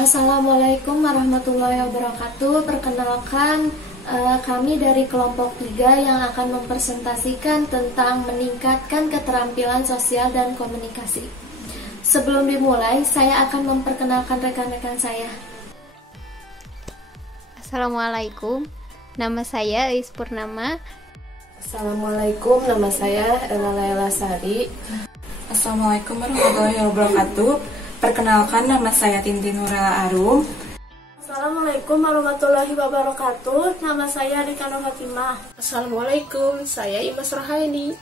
Assalamualaikum warahmatullahi wabarakatuh. Perkenalkan, kami dari kelompok 3 yang akan mempresentasikan tentang meningkatkan keterampilan sosial dan komunikasi. Sebelum dimulai, saya akan memperkenalkan rekan-rekan saya. Assalamualaikum, nama saya Ais Purnama. Assalamualaikum, nama saya Ella Laila Sari. Assalamualaikum warahmatullahi wabarakatuh. Perkenalkan, nama saya Tintin Nurella Arum. Assalamualaikum warahmatullahi wabarakatuh. Nama saya Rika Nur Fatimah. Assalamualaikum, saya Imas Rahaini.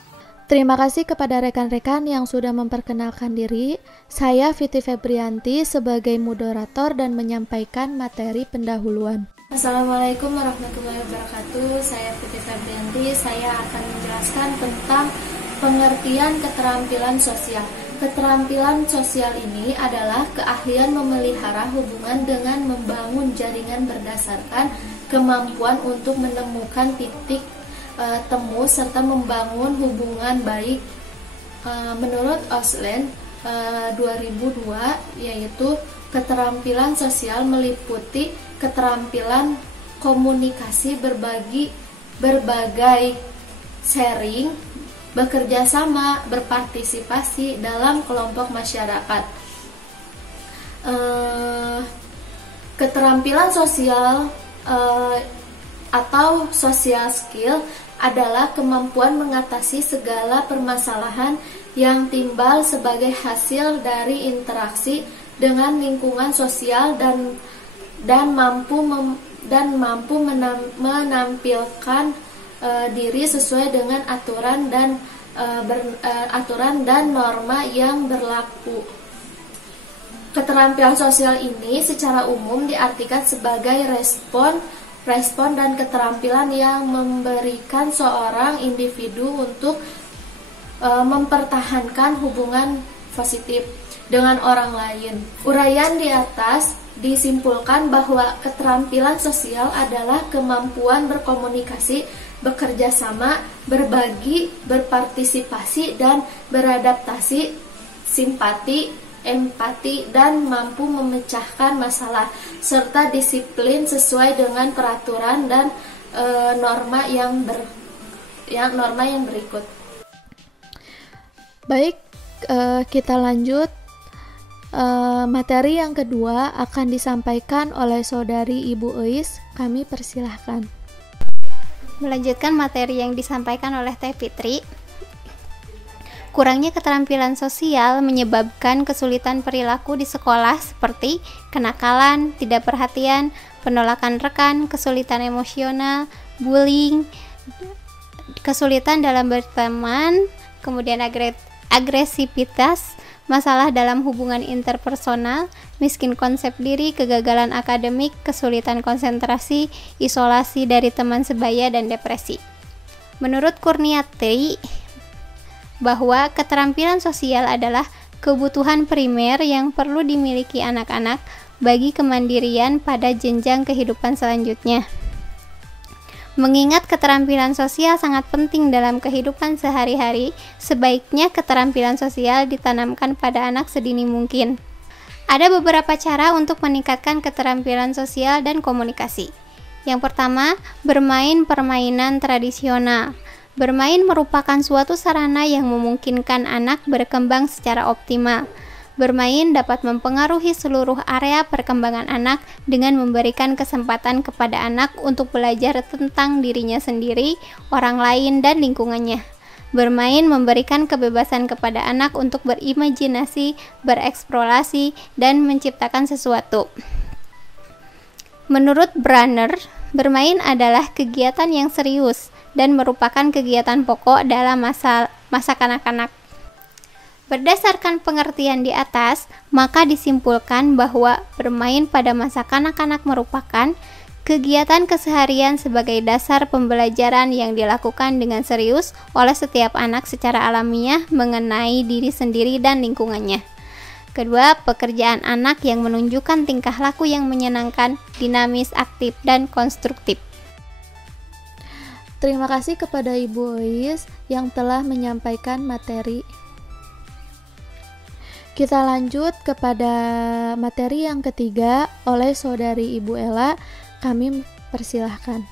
Terima kasih kepada rekan-rekan yang sudah memperkenalkan diri. Saya Fiti Febrianti sebagai moderator dan menyampaikan materi pendahuluan. Assalamualaikum warahmatullahi wabarakatuh. Saya Fiti Febrianti. Saya akan menjelaskan tentang pengertian keterampilan sosial. Keterampilan sosial ini adalah keahlian memelihara hubungan dengan membangun jaringan berdasarkan kemampuan untuk menemukan titik temu serta membangun hubungan baik. Menurut Osland 2002, yaitu keterampilan sosial meliputi keterampilan komunikasi, berbagai sharing, bekerja sama, berpartisipasi dalam kelompok masyarakat. Keterampilan sosial atau social skill adalah kemampuan mengatasi segala permasalahan yang timbal sebagai hasil dari interaksi dengan lingkungan sosial dan mampu menampilkan diri sesuai dengan aturan dan norma yang berlaku. Keterampilan sosial ini secara umum diartikan sebagai respon dan keterampilan yang memberikan seorang individu untuk mempertahankan hubungan positif dengan orang lain. Uraian di atas disimpulkan bahwa keterampilan sosial adalah kemampuan berkomunikasi, bekerja sama, berbagi, berpartisipasi, dan beradaptasi, simpati, empati, dan mampu memecahkan masalah, serta disiplin sesuai dengan peraturan dan norma yang berikut. Baik, kita lanjut. Materi yang kedua akan disampaikan oleh saudari Ibu Eis. Kami persilahkan. Melanjutkan materi yang disampaikan oleh Teh Fitri. Kurangnya keterampilan sosial menyebabkan kesulitan perilaku di sekolah seperti kenakalan, tidak perhatian, penolakan rekan, kesulitan emosional, bullying, kesulitan dalam berteman, kemudian agresivitas, masalah dalam hubungan interpersonal, miskin konsep diri, kegagalan akademik, kesulitan konsentrasi, isolasi dari teman sebaya, dan depresi. Menurut Kurniati, bahwa keterampilan sosial adalah kebutuhan primer yang perlu dimiliki anak-anak bagi kemandirian pada jenjang kehidupan selanjutnya. Mengingat keterampilan sosial sangat penting dalam kehidupan sehari-hari, sebaiknya keterampilan sosial ditanamkan pada anak sedini mungkin. Ada beberapa cara untuk meningkatkan keterampilan sosial dan komunikasi. Yang pertama, bermain permainan tradisional. Bermain merupakan suatu sarana yang memungkinkan anak berkembang secara optimal. Bermain dapat mempengaruhi seluruh area perkembangan anak dengan memberikan kesempatan kepada anak untuk belajar tentang dirinya sendiri, orang lain, dan lingkungannya. Bermain memberikan kebebasan kepada anak untuk berimajinasi, bereksplorasi, dan menciptakan sesuatu. Menurut Branner, bermain adalah kegiatan yang serius dan merupakan kegiatan pokok dalam masa kanak-kanak. Berdasarkan pengertian di atas, maka disimpulkan bahwa bermain pada masa kanak-kanak merupakan kegiatan keseharian sebagai dasar pembelajaran yang dilakukan dengan serius oleh setiap anak secara alamiah mengenai diri sendiri dan lingkungannya. Kedua, pekerjaan anak yang menunjukkan tingkah laku yang menyenangkan, dinamis, aktif, dan konstruktif. Terima kasih kepada Ibu Ois yang telah menyampaikan materi. Kita lanjut kepada materi yang ketiga oleh saudari Ibu Ella. Kami persilahkan.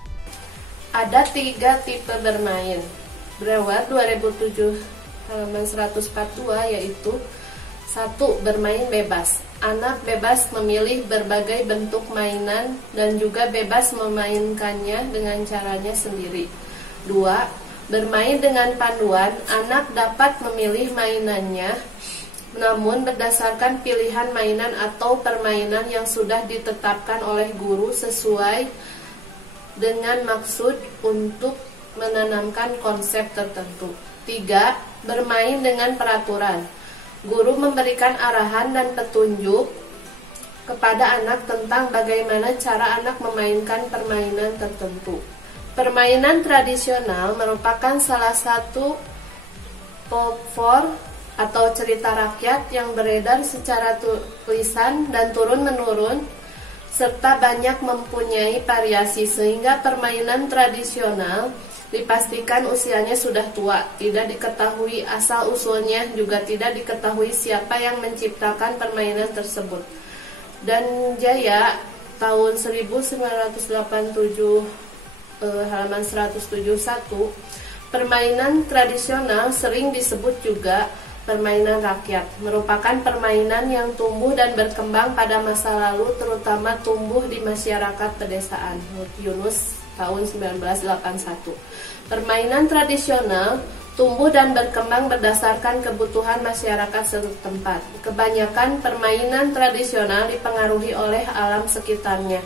Ada 3 tipe bermain. Brewer 2007 halaman 142 yaitu 1. Bermain bebas. Anak bebas memilih berbagai bentuk mainan dan juga bebas memainkannya dengan caranya sendiri. 2. Bermain dengan panduan. Anak dapat memilih mainannya, namun berdasarkan pilihan mainan atau permainan yang sudah ditetapkan oleh guru sesuai dengan maksud untuk menanamkan konsep tertentu. 3. Bermain dengan peraturan. Guru memberikan arahan dan petunjuk kepada anak tentang bagaimana cara anak memainkan permainan tertentu. Permainan tradisional merupakan salah satu folklore atau cerita rakyat yang beredar secara tulisan dan turun-menurun serta banyak mempunyai variasi, sehingga permainan tradisional dipastikan usianya sudah tua, tidak diketahui asal-usulnya, juga tidak diketahui siapa yang menciptakan permainan tersebut. Dan Jaya tahun 1987 halaman 171, permainan tradisional sering disebut juga permainan rakyat, merupakan permainan yang tumbuh dan berkembang pada masa lalu, terutama tumbuh di masyarakat pedesaan. Yunus tahun 1981. Permainan tradisional tumbuh dan berkembang berdasarkan kebutuhan masyarakat setempat. Kebanyakan permainan tradisional dipengaruhi oleh alam sekitarnya.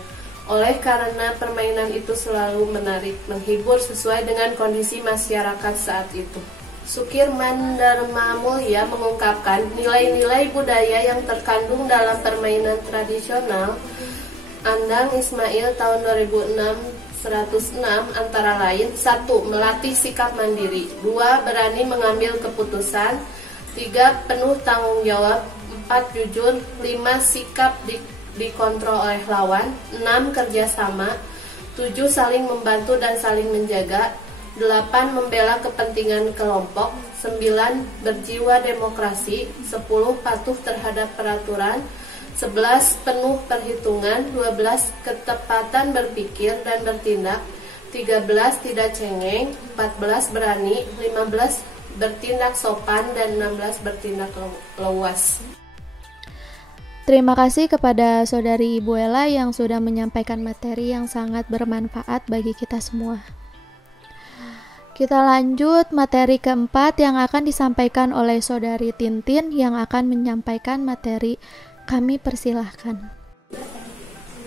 Oleh karena permainan itu selalu menarik, menghibur sesuai dengan kondisi masyarakat saat itu. Sukirman Dharma Mulya mengungkapkan nilai-nilai budaya yang terkandung dalam permainan tradisional. Andang Ismail tahun 2006 106 antara lain: 1. Melatih sikap mandiri. 2. Berani mengambil keputusan. 3. Penuh tanggung jawab. 4. Jujur. 5. Sikap dikontrol oleh lawan. 6. Kerjasama. 7. Saling membantu dan saling menjaga. 8. Membela kepentingan kelompok. 9. Berjiwa demokrasi. 10. Patuh terhadap peraturan. 11. Penuh perhitungan. 12. Ketepatan berpikir dan bertindak. 13. Tidak cengeng. 14. Berani. 15. Bertindak sopan. Dan 16. Bertindak lewas. Terima kasih kepada saudari Ibu Ella yang sudah menyampaikan materi yang sangat bermanfaat bagi kita semua. Kita lanjut materi keempat yang akan disampaikan oleh saudari Tintin yang akan menyampaikan materi. Kami persilahkan.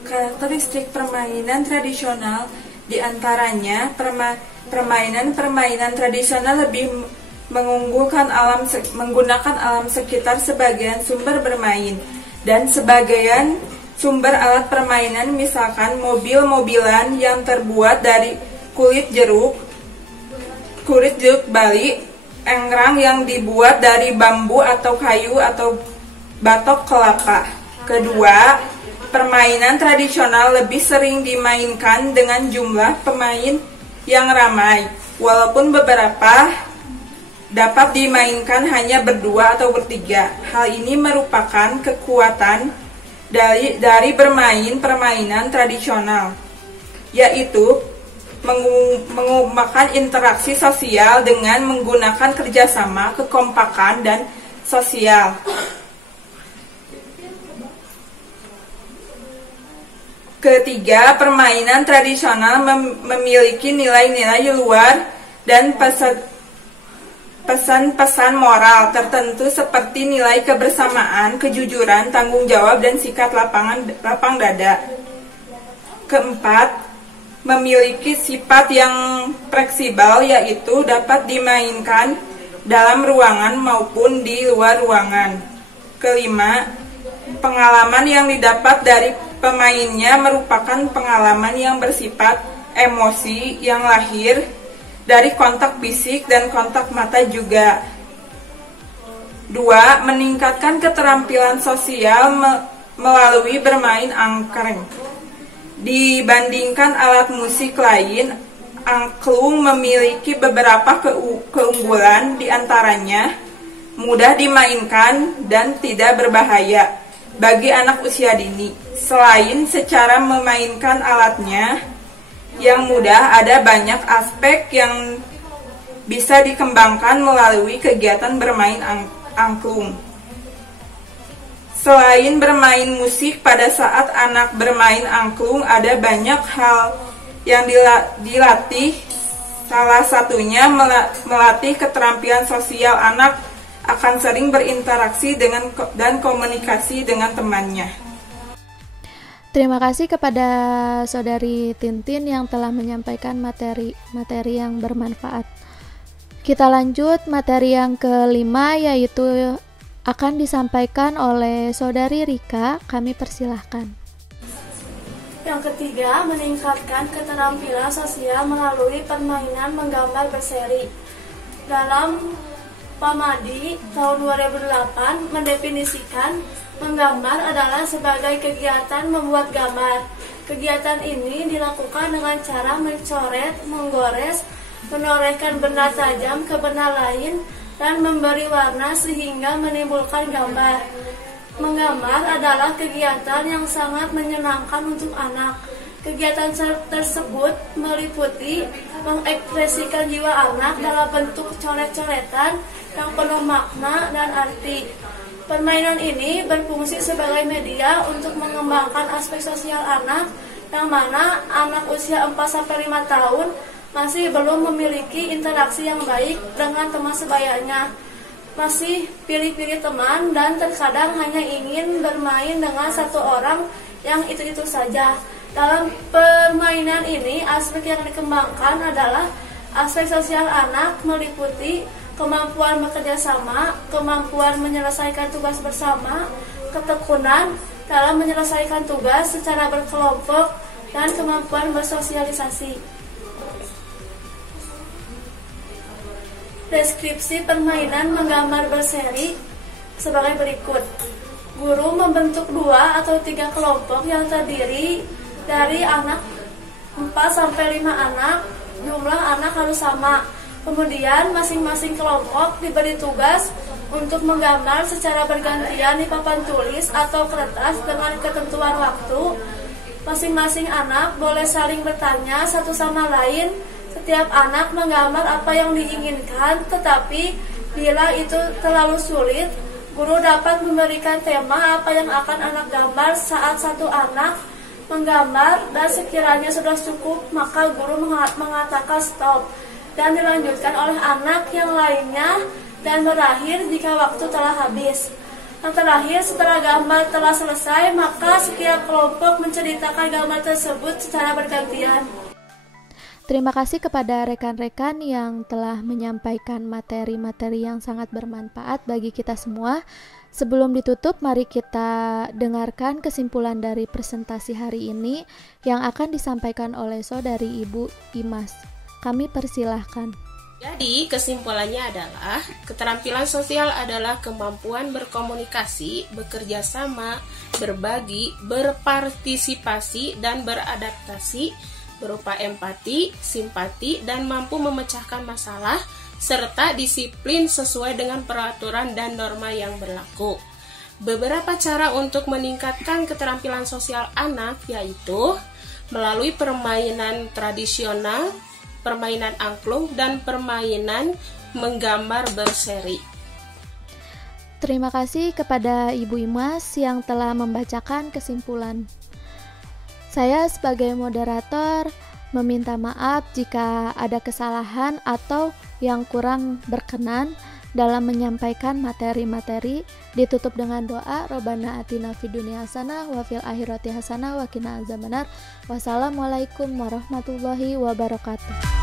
Karakteristik permainan tradisional diantaranya permainan tradisional lebih menggunakan alam sekitar sebagian sumber bermain dan sebagian sumber alat permainan, misalkan mobil-mobilan yang terbuat dari kulit jeruk Bali, engrang yang dibuat dari bambu atau kayu atau batok kelapa. Kedua, permainan tradisional lebih sering dimainkan dengan jumlah pemain yang ramai, walaupun beberapa dapat dimainkan hanya berdua atau bertiga. Hal ini merupakan kekuatan dari bermain permainan tradisional, yaitu mengembangkan interaksi sosial dengan menggunakan kerjasama, kekompakan, dan sosial. Ketiga, permainan tradisional memiliki nilai-nilai luar dan pesan-pesan moral tertentu seperti nilai kebersamaan, kejujuran, tanggung jawab, dan sikap lapang dada. Keempat, memiliki sifat yang fleksibel, yaitu dapat dimainkan dalam ruangan maupun di luar ruangan. Kelima, pengalaman yang didapat dari pemainnya merupakan pengalaman yang bersifat emosi yang lahir dari kontak fisik dan kontak mata juga. 2. Meningkatkan keterampilan sosial melalui bermain angklung. Dibandingkan alat musik lain, angklung memiliki beberapa keunggulan, diantaranya mudah dimainkan, dan tidak berbahaya bagi anak usia dini. Selain secara memainkan alatnya yang mudah, ada banyak aspek yang bisa dikembangkan melalui kegiatan bermain angklung. Selain bermain musik, pada saat anak bermain angklung ada banyak hal yang dilatih. Salah satunya melatih keterampilan sosial. Anak akan sering berinteraksi dan komunikasi dengan temannya. Terima kasih kepada Saudari Tintin yang telah menyampaikan materi yang bermanfaat. Kita lanjut materi yang kelima, yaitu akan disampaikan oleh Saudari Rika. Kami persilahkan. Yang ketiga, meningkatkan keterampilan sosial melalui permainan menggambar berseri. Dalam Pamadi tahun 2008 mendefinisikan menggambar adalah sebagai kegiatan membuat gambar. Kegiatan ini dilakukan dengan cara mencoret, menggores, menorehkan benda tajam ke benda lain, dan memberi warna sehingga menimbulkan gambar. Menggambar adalah kegiatan yang sangat menyenangkan untuk anak. Kegiatan tersebut meliputi mengekspresikan jiwa anak dalam bentuk coret-coretan yang penuh makna dan arti. Permainan ini berfungsi sebagai media untuk mengembangkan aspek sosial anak, yang mana anak usia 4-5 tahun masih belum memiliki interaksi yang baik dengan teman sebayanya. Masih pilih-pilih teman dan terkadang hanya ingin bermain dengan satu orang yang itu-itu saja. Dalam permainan ini, aspek yang dikembangkan adalah aspek sosial anak, meliputi kemampuan bekerja sama, kemampuan menyelesaikan tugas bersama, ketekunan dalam menyelesaikan tugas secara berkelompok, dan kemampuan bersosialisasi. Deskripsi permainan menggambar berseri sebagai berikut. Guru membentuk 2 atau 3 kelompok yang terdiri dari anak 4-5 anak. Jumlah anak harus sama. Kemudian masing-masing kelompok diberi tugas untuk menggambar secara bergantian di papan tulis atau kertas dengan ketentuan waktu. Masing-masing anak boleh saling bertanya satu sama lain. Setiap anak menggambar apa yang diinginkan, tetapi bila itu terlalu sulit, guru dapat memberikan tema apa yang akan anak gambar saat satu anak menggambar, dan sekiranya sudah cukup, maka guru mengatakan stop dan dilanjutkan oleh anak yang lainnya, dan berakhir jika waktu telah habis. Yang terakhir, setelah gambar telah selesai, maka setiap kelompok menceritakan gambar tersebut secara bergantian. Terima kasih kepada rekan-rekan yang telah menyampaikan materi-materi yang sangat bermanfaat bagi kita semua. Sebelum ditutup, mari kita dengarkan kesimpulan dari presentasi hari ini yang akan disampaikan oleh Saudari Ibu Imas. Kami persilahkan. Jadi, kesimpulannya adalah keterampilan sosial adalah kemampuan berkomunikasi, bekerja sama, berbagi, berpartisipasi, dan beradaptasi berupa empati, simpati, dan mampu memecahkan masalah, serta disiplin sesuai dengan peraturan dan norma yang berlaku. Beberapa cara untuk meningkatkan keterampilan sosial anak yaitu melalui permainan tradisional, permainan angklung, dan permainan menggambar berseri. Terima kasih kepada Ibu Imas yang telah membacakan kesimpulan. Saya sebagai moderator meminta maaf jika ada kesalahan atau yang kurang berkenan dalam menyampaikan materi-materi. Ditutup dengan doa, Robbana atina fid dunya hasanah wa fil akhirati hasanah wa qina azabannar. Wassalamualaikum warahmatullahi wabarakatuh.